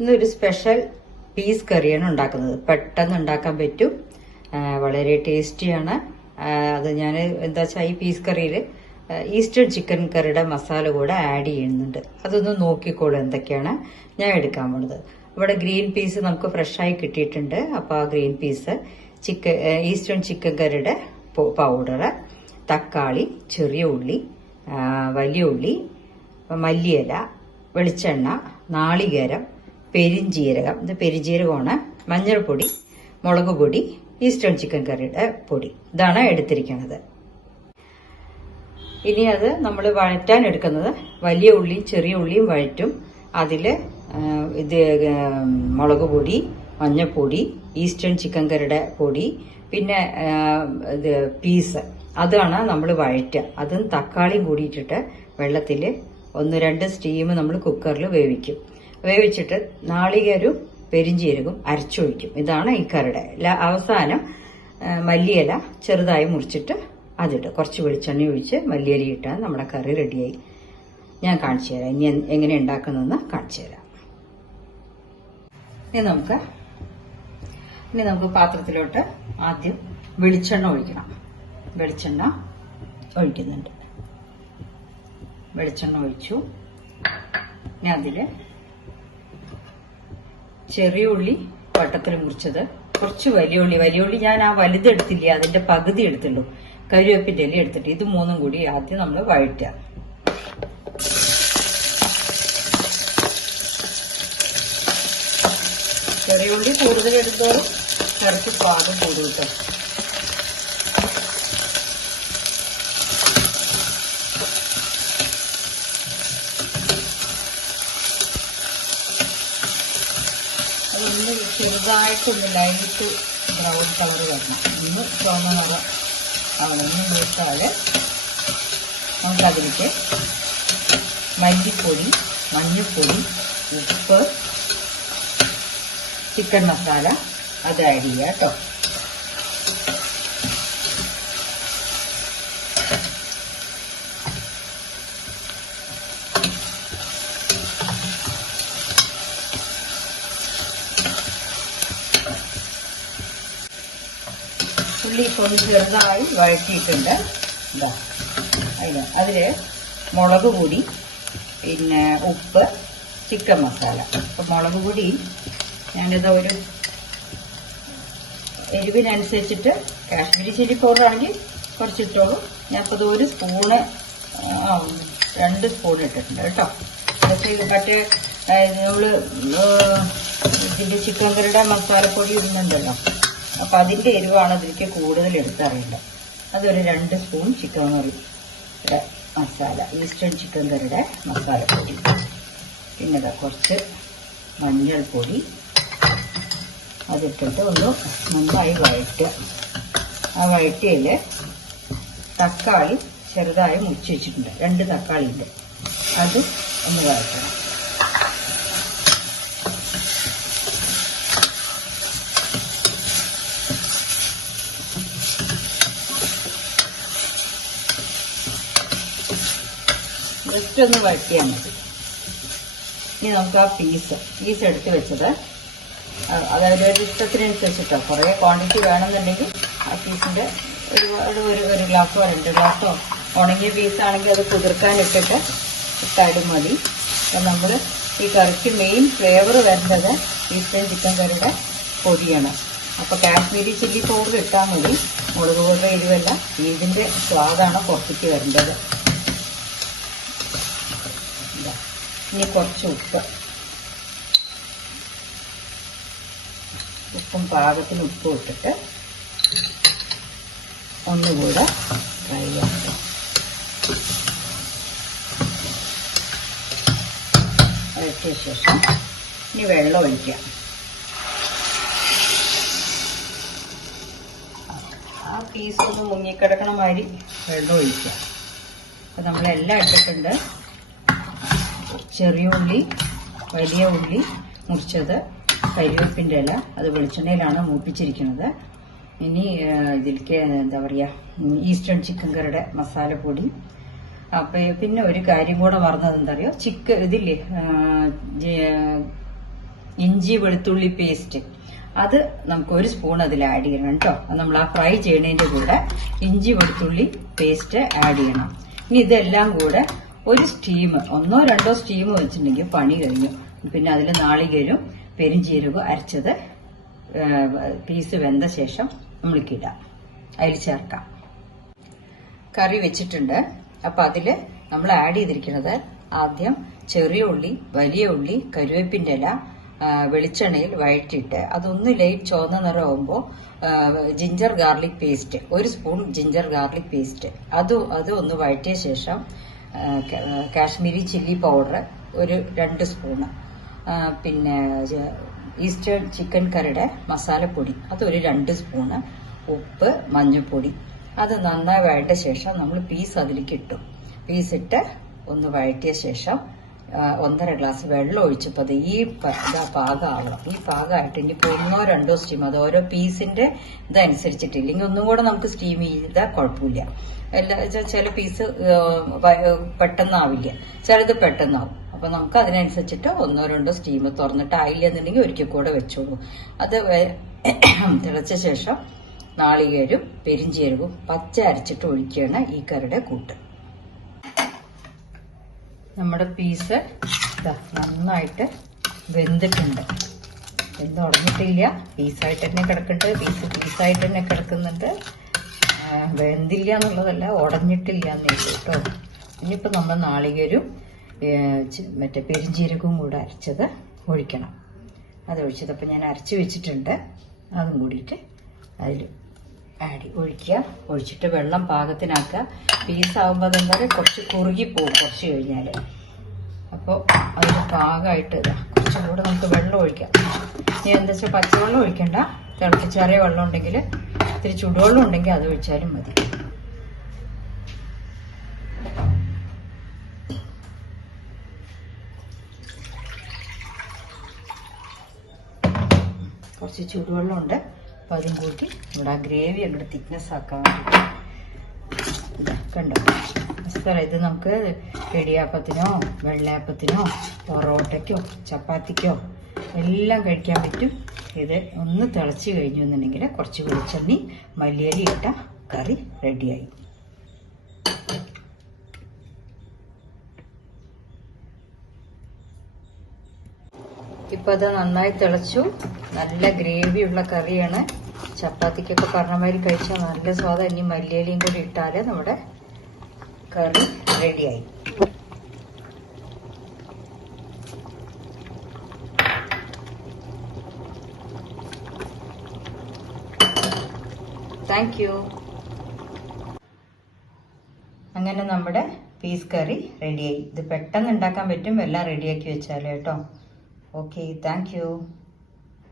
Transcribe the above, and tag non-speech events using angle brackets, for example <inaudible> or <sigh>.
ഇന്നൊരു special piece കറിയാണ് ഉണ്ടാക്കുന്നത്. പെട്ടെന്ന് ഉണ്ടാക്കാൻ പറ്റും. വളരെ ടേസ്റ്റിയാണ് അത് ഞാൻ എന്താ വെച്ചാൽ ഈ പീസ് കറിയിൽ ഈസ്റ്റേൺ ചിക്കൻ കറിയുടെ മസാല കൂടെ ആഡ് ചെയ്യുന്നുണ്ട്. അതൊന്ന് നോക്കിക്കോളൂ എന്തൊക്കെയാണ്. ഞാൻ എടുക്കാൻ പോണത്. ഇവിടെ ഗ്രീൻ പീസ് നമുക്ക് ഫ്രഷായി കിട്ടിയിട്ടുണ്ട്. അപ്പോൾ ആ green peas chicken Eastern chicken കറിയുടെ പൗഡർ തക്കാളി ചെറിയ ഉള്ളി വലിയ ഉള്ളി മല്ലിയില വെളിച്ചെണ്ണ നാളികേരം പെരിഞ്ജീരകം ഇത് പെരിഞ്ജീരകമാണ് മഞ്ഞൾപ്പൊടി മുളക് പൊടി ഈസ്റ്റേൺ ചിക്കൻ കറിയുടെ പൊടി. ഇതാണ് എടുത്തിരിക്കുന്നത്. ഇനി അത് നമ്മൾ വഴറ്റാൻ എടുക്കുന്നത് വലിയ ഉള്ളിയും ചെറിയ ഉള്ളിയും വഴറ്റും അതിൽ ഇത് മുളക് പൊടി മഞ്ഞൾപ്പൊടി ഈസ്റ്റേൺ ചിക്കൻ കറിയുടെ പൊടി പിന്നെ ഇത് പീസ്. അതാണ് നമ്മൾ വഴറ്റുക. അതും തക്കാളിയും കൂടിയിട്ടിട്ട് വെള്ളത്തിൽ ഒന്ന് രണ്ട് സ്റ്റീം നമ്മൾ കുക്കറിൽ വേവിക്കും. വേവിച്ചിട്ട് നാളികേരവും പെരിഞ്ചീരകവും അരച്ചൊഴിക്കും. ഇതാണ് ഈ കറിയുടെ അവസാനം മല്ലിയില ചെറുതായി മുറിച്ചിട്ട് അതിട്ട് കുറച്ച് വെളിച്ചെണ്ണ ഒഴിച്ച് മല്ലിയില ഇട്ടാൽ നമ്മുടെ കറി റെഡിയായി. ഞാൻ കാണിച്ചു തരാം. ഇനി എങ്ങനെ ഉണ്ടാക്കുന്നതെന്ന് കാണിച്ചു തരാം. ഇനി നമുക്ക് ഇനി നമുക്ക് പാത്രത്തിലോട്ട് ആദ്യം വെളിച്ചെണ്ണ ഒഴിക്കണം. വെളിച്ചെണ്ണ ഒഴിക്കുന്നുണ്ട്. വെളിച്ചെണ്ണ ഒഴിച്ചു. ഇനി അതിൽ ചെറിയ ഉള്ളി വട്ടത്തിൽ മുറിച്ചത്. കുറച്ച് വലിയ ഉള്ളി. വലിയ ഉള്ളി ഞാൻ ആ വലുതെടുത്തില്ല അതിന്റെ പകുതി എടുത്തുള്ളൂ കരിവേപ്പിന്റെ ഇല എടുത്തിട്ട് ഇത് മൂന്നും കൂടി ആദ്യം നമ്മൾ വഴറ്റുക. ചെറിയ ഉള്ളി കൂടുതൽ എടുത്തോളും കുറച്ച് പാകം കൂടുതൽ കേട്ടോ അതൊന്ന് ചെറുതായിട്ടൊന്ന് ലൈറ്റ് ബ്രൗൺ കളർ വരണം ഒന്ന് ചുവന്ന നിറം ആണെന്ന് മൂത്താൽ നമുക്കതിലേക്ക് മല്ലിപ്പൊടി മഞ്ഞൾപ്പൊടി ഉപ്പ് ചിക്കൻ മസാല അത് ആഡ് ചെയ്യാം കേട്ടോ ഉള്ളി ഇപ്പോൾ ചെറുതായി വഴറ്റിയിട്ടുണ്ട്. അതിന് അതിൽ മുളക് പൊടി പിന്നെ ഉപ്പ് ചിക്കൻ മസാല. അപ്പൊ മുളക് പൊടി ഞാനിത് ഒരു എരിവിനനുസരിച്ചിട്ട് കാശ്മീരി ചില്ലി പൗഡർ ആണെങ്കിൽ കുറച്ചിട്ടോളൂ. ഞാനിപ്പോൾ ഇത് ഒരു സ്പൂണ് രണ്ട് സ്പൂൺ ഇട്ടിട്ടുണ്ട് കേട്ടോ. പക്ഷേ മറ്റേ നമ്മൾ ഇതിന്റെ ചിക്കൻ കറിയുടെ മസാലപ്പൊടി ഇടുന്നുണ്ടല്ലോ. അപ്പം അതിന്റെ എരിവാണ് ഇതിലേക്ക് കൂടുതൽ എടുത്തറിയേണ്ടത് അതൊരു രണ്ട് സ്പൂൺ ചിക്കൻ കറിയുടെ മസാല ഈസ്റ്റേൺ ചിക്കൻ കറിയുടെ പൊടി. പിന്നെ കുറച്ച് മഞ്ഞൾപ്പൊടി അതിട്ടിട്ട് ഒന്ന് നന്നായി വഴറ്റുക ആ വഴറ്റിയിൽ തക്കാളി ചെറുതായി മുറിച്ച് വെച്ചിട്ടുണ്ട്. രണ്ട് തക്കാളിയുണ്ട്. അത് ഒന്ന് വഴറ്റണം. ജസ്റ്റ് ഒന്ന് വഴറ്റിയാൽ മതി. ഇനി നമുക്ക് ആ പീസ് പീസ് എടുത്ത് വെച്ചത്. അതായത് ഒരു ഇഷ്ടത്തിനനുസരിച്ചിട്ടോ കുറേ ക്വാണ്ടിറ്റി വേണമെന്നുണ്ടെങ്കിൽ ആ പീസിന്റെ ഒരുപാട് ഒരു ഒരു ഗ്ലാസ്സോ രണ്ട് ഗ്ലാസ്സോ ഉണങ്ങിയ പീസാണെങ്കിൽ അത് കുതിർക്കാൻ ഇട്ടിട്ട് ഇട്ടാലും മതി. അപ്പം നമ്മൾ ഈ കറിക്ക് മെയിൻ ഫ്ലേവർ വരുന്നത് ഈസ്റ്റേൺ ചിക്കൻ കറിയുടെ പൊടിയാണ്. അപ്പോൾ കാശ്മീരി ചില്ലി പൗഡർ ഇട്ടാൽ മതി. മുളക് പൗഡർ എരിവല്ല ഇതിന്റെ സ്വാദാണ് പുറത്തേക്ക് വരേണ്ടത് ഇതാ. ഇനി കുറച്ച് ഉപ്പ്. ഉപ്പും പാകത്തിന് ഉപ്പും ഇട്ടിട്ട് ഒന്നുകൂടെ ഫ്രൈ ആക്കാം വഴറ്റിയ ശേഷം ഇനി വെള്ളം ഒഴിക്കാം ആ പീസ് ഒന്ന് മുങ്ങിക്കിടക്കണ മാതിരി വെള്ളം ഒഴിക്കാം അപ്പം നമ്മളെല്ലാം ഇട്ടിട്ടുണ്ട്. ചെറിയ ഉള്ളി വലിയ ഉള്ളി മുറിച്ചത് കരിവേപ്പിന്റെ ഇല അത് വെളിച്ചെണ്ണയിലാണ് മൂപ്പിച്ചിരിക്കുന്നത്. ഇനി ഇതിലേക്ക് എന്താ പറയുക ഈസ്റ്റേൺ ചിക്കൻ കറിയുടെ മസാലപ്പൊടി അപ്പൊ പിന്നെ ഒരു കാര്യം കൂടെ പറഞ്ഞത് എന്താ പറയുക ചിക്കൻ ഇതില്ലേ ഇഞ്ചി വെളുത്തുള്ളി പേസ്റ്റ്. അത് നമുക്ക് ഒരു സ്പൂൺ അതിൽ ആഡ് ചെയ്യണം കേട്ടോ. നമ്മൾ ആ ഫ്രൈ ചെയ്യുന്നതിന്റെ കൂടെ ഇഞ്ചി വെളുത്തുള്ളി പേസ്റ്റ് ആഡ് ചെയ്യണം. ഇനി ഇതെല്ലാം കൂടെ ഒരു സ്റ്റീം ഒന്നോ രണ്ടോ സ്റ്റീം വെച്ചിട്ടുണ്ടെങ്കിൽ പണി കഴിഞ്ഞു. പിന്നെ അതിൽ നാളികേരും പെരിഞ്ചീരകവും അരച്ചത് പീസ് വെന്ത ശേഷം നമ്മൾക്ക് ഇടാം. അതിൽ ചേർക്കാം. കറി വെച്ചിട്ടുണ്ട്. അപ്പൊ അതിൽ നമ്മൾ ആഡ് ചെയ്തിരിക്കുന്നത് ആദ്യം ചെറിയ ഉള്ളി വലിയ ഉള്ളി കരുവേപ്പിന്റെ ഇല വെളിച്ചെണ്ണയിൽ വഴറ്റിയിട്ട് അതൊന്ന് ലൈറ്റ് ചുവന്ന നിറമാകുമ്പോൾ ജിഞ്ചർ ഗാർലിക് പേസ്റ്റ് ഒരു സ്പൂൺ ജിഞ്ചർ ഗാർലിക് പേസ്റ്റ് അത് അത് ഒന്ന് വഴറ്റിയ ശേഷം കാശ്മീരി ചില്ലി പൗഡർ ഒരു രണ്ട് സ്പൂണ്. പിന്നെ ഈസ്റ്റേൺ ചിക്കൻ കറിയുടെ മസാലപ്പൊടി അതൊരു രണ്ട് സ്പൂണ്. ഉപ്പ് മഞ്ഞൾപ്പൊടി അത് നന്നായി വഴറ്റ ശേഷം നമ്മൾ പീസ് അതിലേക്ക് ഇട്ടു. പീസ് ഇട്ട് ഒന്ന് വഴറ്റിയ ശേഷം ഒന്നര ഗ്ലാസ് വെള്ളം ഒഴിച്ചപ്പോൾ ഈ ഇതാ പാകമാവണം ഈ പാകമായിട്ട് ഇനിയിപ്പോൾ ഒന്നോ രണ്ടോ സ്റ്റീം അത് ഓരോ പീസിന്റെ ഇതനുസരിച്ചിട്ട്. ഇല്ലെങ്കിൽ ഒന്നും കൂടെ നമുക്ക് സ്റ്റീം ചെയ്താൽ കുഴപ്പമില്ല. എല്ലാ ചില പീസ് പെട്ടെന്നാവില്ല. ചിലത് പെട്ടെന്നാവും. അപ്പൊ നമുക്ക് അതിനനുസരിച്ചിട്ട് ഒന്നോ രണ്ടോ സ്റ്റീം തുറന്നിട്ട് ആയില്ല എന്നുണ്ടെങ്കിൽ ഒരിക്കൽ കൂടെ വെച്ചോളൂ. അത് <clears throat> തിളച്ച ശേഷം നാളികേരും പെരിഞ്ചീരകവും പച്ച അരച്ചിട്ട് ഒഴിക്കുകയാണ് ഈ കറിയുടെ കൂട്ട്. നമ്മുടെ പീസ് ഇതാ നന്നായിട്ട് വെന്തിട്ടുണ്ട്. വെന്ത് ഉടഞ്ഞിട്ടില്ല. പീസായിട്ട് തന്നെ കിടക്കട്ടെ. പീസ് പീസായിട്ട് തന്നെ കിടക്കുന്നുണ്ട്. വെന്തില്ല എന്നുള്ളതല്ല ഉടഞ്ഞിട്ടില്ല എന്നേ കേട്ടോ. ഇനിയിപ്പോൾ നമ്മൾ നാളികേരും മറ്റേ പെരിഞ്ചീരകവും കൂടെ അരച്ചത് ഒഴിക്കണം. അത് ഒഴിച്ചത് അപ്പം ഞാൻ അരച്ച് വെച്ചിട്ടുണ്ട്. അതും കൂടിയിട്ട് അതിൽ ആഡ് ഒഴിക്കുക. ഒഴിച്ചിട്ട് വെള്ളം പാകത്തിനാക്കുക. പീസാവുമ്പോൾ എന്താ പറയുക? കുറച്ച് കുറുകി പോകും കുറച്ച് കഴിഞ്ഞാൽ അപ്പോൾ അതിന് പാകമായിട്ട് കുറച്ചും കൂടെ നമുക്ക് വെള്ളം ഒഴിക്കാം. ഇനി എന്താ വെച്ചാൽ പച്ചവെള്ളം ഒഴിക്കണ്ട. തിളപ്പിച്ചാറിയ വെള്ളം ഉണ്ടെങ്കിൽ ഇത്തിരി ചുടുവെള്ളം ഉണ്ടെങ്കിൽ അത് ഒഴിച്ചാലും മതി. കുറച്ച് ചൂടുവെള്ളം ഉണ്ട്. അപ്പം അതും കൂട്ടി ഇവിടെ ആ ഗ്രേവി അങ്ങോട്ട് തിക്നെസ് ആക്കാൻ വേണ്ടി കണ്ടോ? മസ്തറ ഇത് നമുക്ക് ഇടിയാപ്പത്തിനോ വെള്ളയപ്പത്തിനോ പൊറോട്ടയ്ക്കോ ചപ്പാത്തിക്കോ എല്ലാം കഴിക്കാൻ പറ്റും. ഇത് ഒന്ന് തിളച്ച് കഴിഞ്ഞു എന്നുണ്ടെങ്കിൽ കുറച്ച് വെളിച്ചെണ്ണി മല്ലിയലി ഇട്ട കറി റെഡിയായി ഇപ്പൊ അത് നന്നായി തിളച്ചു. നല്ല ഗ്രേവി ഉള്ള കറിയാണ്. ചപ്പാത്തിക്കൊക്കെ പറഞ്ഞമാതിരി കഴിച്ചാൽ നല്ല സ്വാദം. ഇനി മല്ലിയിലയും കൂടി ഇട്ടാൽ നമ്മുടെ കറി റെഡിയായി താങ്ക് യു അങ്ങനെ നമ്മുടെ പീസ് കറി റെഡിയായി ഇത് പെട്ടെന്ന് ഉണ്ടാക്കാൻ പറ്റും. എല്ലാം റെഡിയാക്കി വെച്ചാൽ കേട്ടോ. Okay thank you